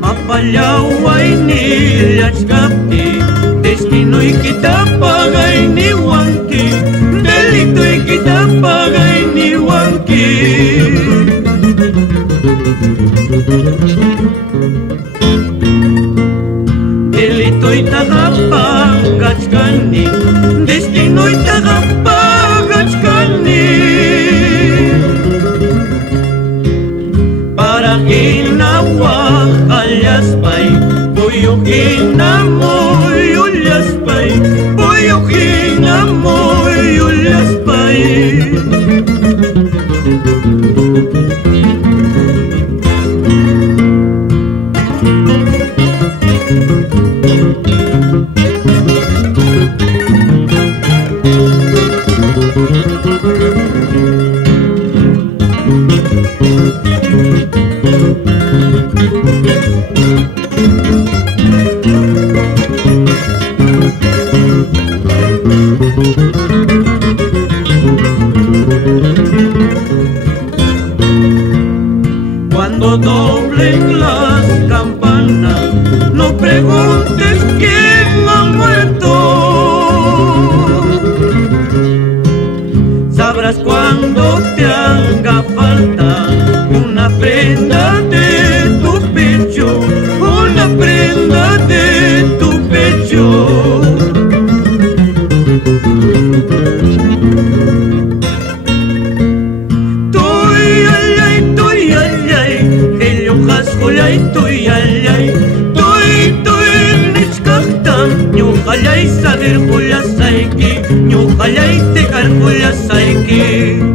Apalaway nilats kapti, destino'y kita pagay ni Wangki, delito'y kita pagay ni Wangki. Delito'y tagapagats kani, destino'y tagapagats kani. Para ginawa kalyaspay, buyukin na mo'y ulyaspay, buyukin na mo'y ulyaspay. Cuando doblen las campanas, no preguntes quién ha muerto. Sabrás cuando te haga falta una prenda de tu pecho, una prenda de tu pecho. Nyukalay sadir kuya saiki, nyukalay tekar kuya saiki.